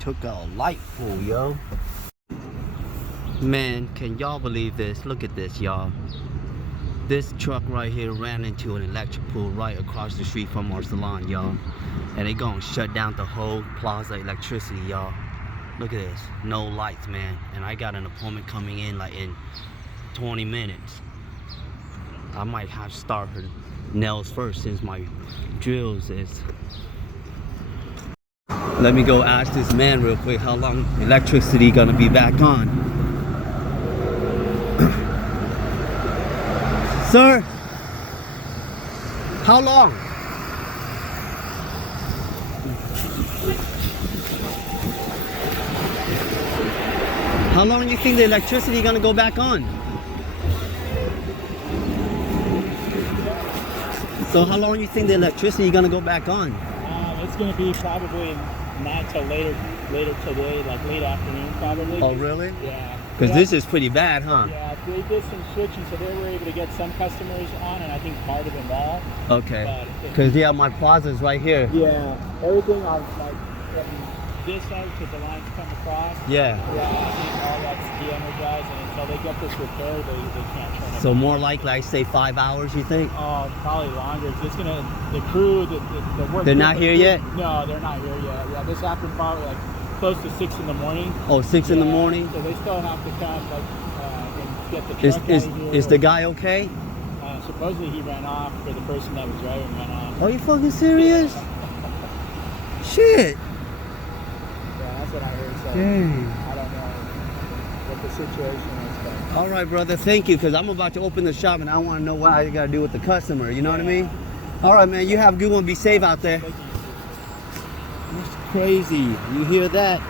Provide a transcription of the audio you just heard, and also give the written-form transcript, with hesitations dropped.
took out a light pole, yo. Man, can y'all believe this? Look at this, y'all. This truck right here ran into an electric pole right across the street from our salon, y'all. And they gonna shut down the whole plaza electricity, y'all. Look at this, no lights, man. And I got an appointment coming in like in 20 minutes. I might have to start her nails first since my drills is. Let me go ask this man real quick how long electricity gonna be back on. Sir, how long? How long do you think the electricity gonna go back on? So how long do you think the electricity gonna go back on? It's gonna be probably not till later today, like late afternoon probably. Oh really? Yeah. Because this is pretty bad, huh? Yeah, they did some switching, so they were able to get some customers on, and I think part of them all. Okay. Because yeah, my plaza's right here. Yeah, everything on like from this side to the lines come across. Yeah. Yeah, I think all that's de-energized, and until they get this repaired, they can't turn it. So more likely, I say 5 hours, you think? Oh, probably longer. It's gonna the crew, the work. They're not here yet? No, they're not here yet. Yeah, this happened probably like close to 6 in the morning. Oh, 6 in the morning? So they still have to come like and get the truck out of here. Is the guy okay? Supposedly he ran off, or the person that was driving ran off. Are you fucking serious? Shit. Yeah, that's what I heard. So Dang. I don't know what the situation is. But All right, brother. Thank you, because I'm about to open the shop and I want to know what I got to do with the customer. You know what I mean? All right, man. You have a good one. Be safe out there. thank you. That's crazy. You hear that?